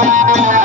Thank you.